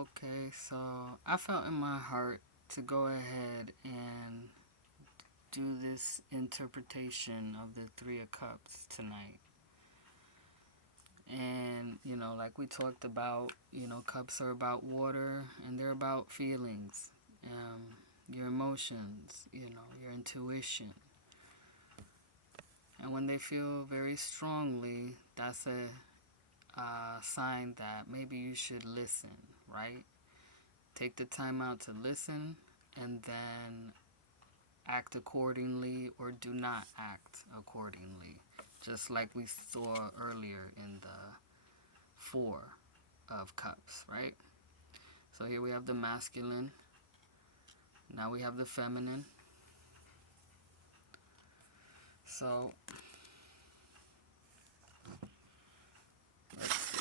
Okay, so I felt in my heart to go ahead and do this interpretation of the Three of Cups tonight. And, like we talked about, cups are about water and they're about feelings, your emotions, your intuition. And when they feel very strongly, that's a sign that maybe you should listen, right? Take the time out to listen and then act accordingly or do not act accordingly. Just like we saw earlier in the Four of Cups, right? So here we have the masculine. Now we have the feminine. So let's see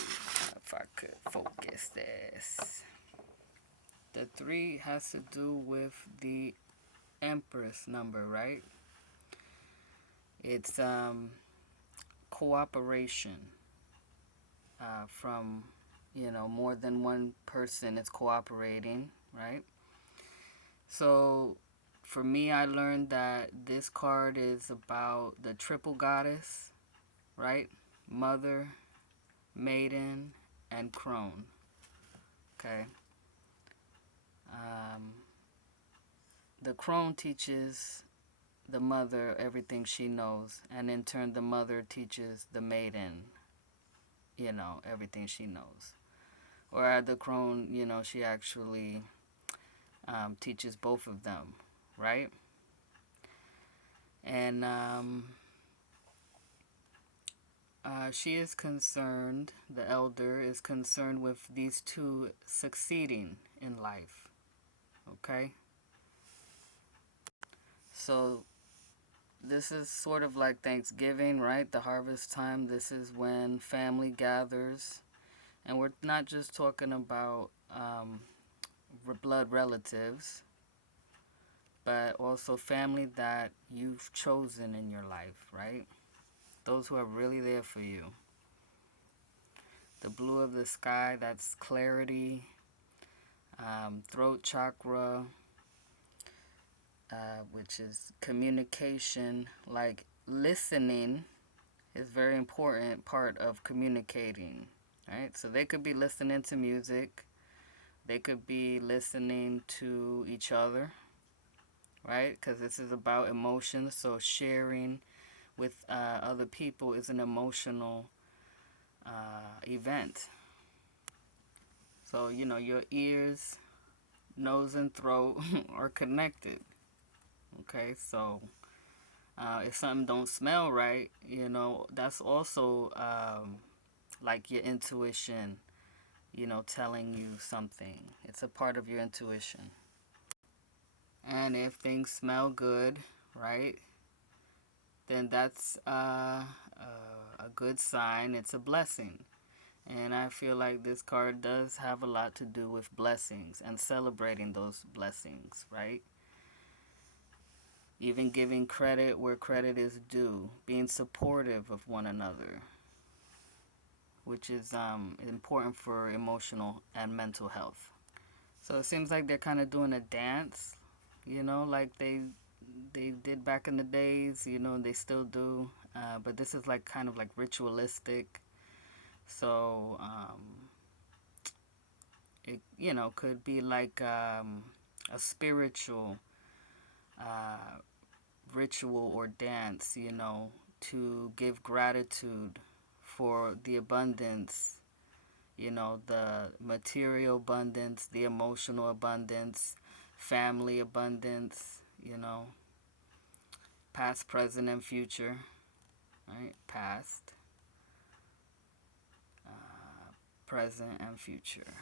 if I could focus this. The 3 has to do with the Empress number, right? It's cooperation from more than one person is cooperating, right? So for me, I learned that this card is about the triple goddess, right? Mother, maiden, and crone. Okay. The crone teaches the mother everything she knows, and in turn, the mother teaches the maiden, everything she knows. Or at the crone, she actually teaches both of them, right? And she is concerned, the elder is concerned with these two succeeding in life, okay? So this is sort of like Thanksgiving, right? The harvest time. This is when family gathers. And we're not just talking about blood relatives, but also family that you've chosen in your life, right? Those who are really there for you. The blue of the sky, that's clarity, throat chakra, which is communication. Like listening is very important part of communicating, right? So they could be listening to music. They could be listening to each other, right? Because this is about emotions. So sharing with other people is an emotional event. So, your ears, nose, and throat are connected. Okay, so if something don't smell right, that's also like your intuition, telling you something. It's a part of your intuition. And if things smell good, right, then that's a good sign. It's a blessing. And I feel like this card does have a lot to do with blessings and celebrating those blessings, right? Even giving credit where credit is due, being supportive of one another, which is important for emotional and mental health. So it seems like they're kind of doing a dance, like they did back in the days, they still do. But this is like kind of like ritualistic. So it could be like a spiritual ritual or dance, to give gratitude for the abundance, the material abundance, the emotional abundance, family abundance, past, present, and future, right? Past, present, and future.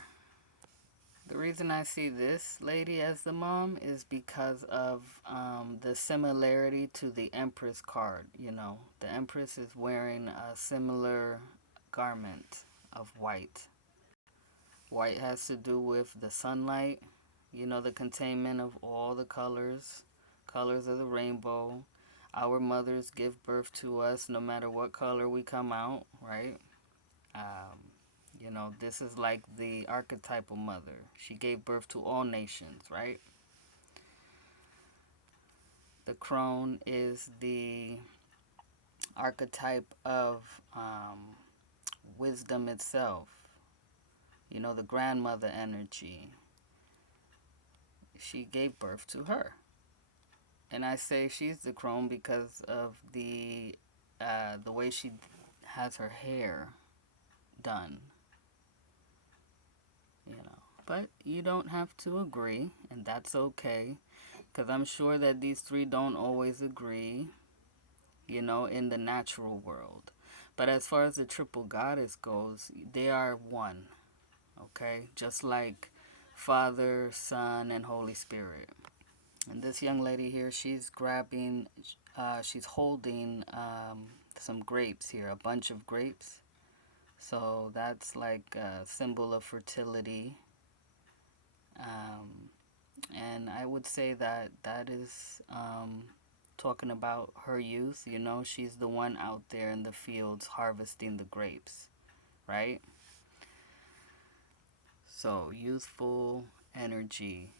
The reason I see this lady as the mom is because of the similarity to the Empress card. The Empress is wearing a similar garment of white. White has to do with the sunlight, the containment of all the colors of the rainbow. Our mothers give birth to us no matter what color we come out, right? You know, this is like the archetypal mother. She gave birth to all nations, right? The crone is the archetype of wisdom itself. You know, the grandmother energy. She gave birth to her. And I say she's the crone because of the way she has her hair done, you know. But you don't have to agree, and that's okay, because I'm sure that these three don't always agree, you know, in the natural world. But as far as the triple goddess goes, they are one, okay? Just like Father, Son, and Holy Spirit. And this young lady here, she's grabbing, she's holding some grapes here, a bunch of grapes. So that's like a symbol of fertility. And I would say that that is talking about her youth. You know, she's the one out there in the fields harvesting the grapes, right? So youthful energy,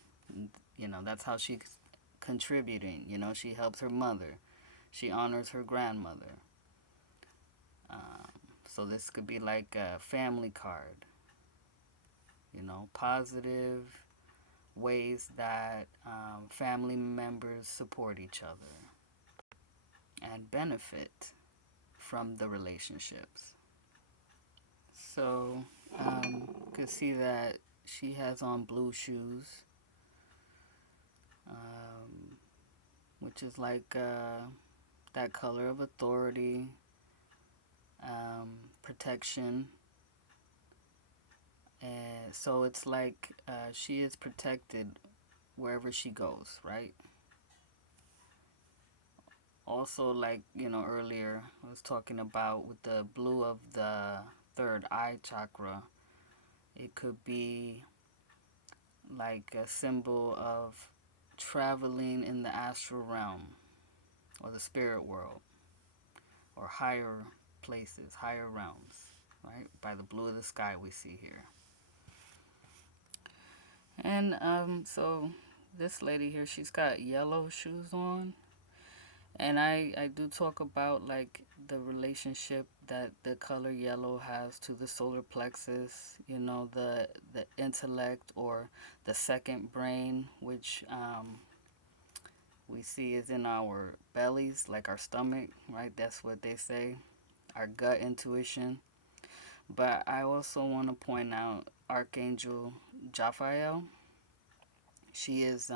you know, that's how she's contributing. You know, she helps her mother, she honors her grandmother. So this could be like a family card, you know, positive ways that family members support each other and benefit from the relationships. So you can see that she has on blue shoes, which is like that color of authority, protection. And so it's like she is protected wherever she goes, right? Also, like, you know, earlier I was talking about with the blue of the third eye chakra, it could be like a symbol of traveling in the astral realm or the spirit world or higher places, higher realms, right? By the blue of the sky we see here. And so this lady here, she's got yellow shoes on. And I do talk about like the relationship that the color yellow has to the solar plexus, you know, the intellect or the second brain, which we see is in our bellies, like our stomach, right? That's what they say, our gut intuition. But I also want to point out Archangel Jophiel. She is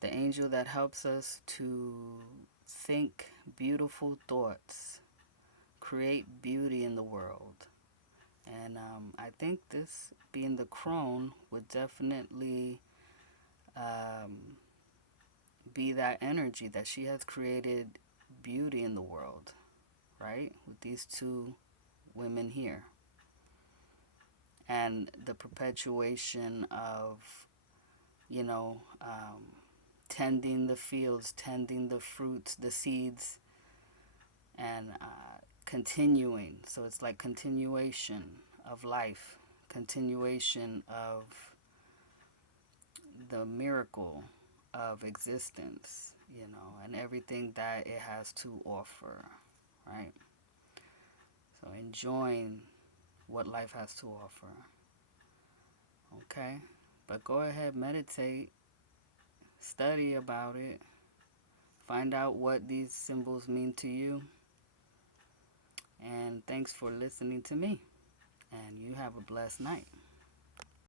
the angel that helps us to think beautiful thoughts, create beauty in the world. And I think this, being the crone, would definitely be that energy that she has created beauty in the world, right? With these two women here. And the perpetuation of, you know, tending the fields, tending the fruits, the seeds, and continuing. So it's like continuation of life, continuation of the miracle of existence, you know, and everything that it has to offer, right? So enjoying what life has to offer, okay? But go ahead, meditate, study about it, find out what these symbols mean to you. And thanks for listening to me. And you have a blessed night.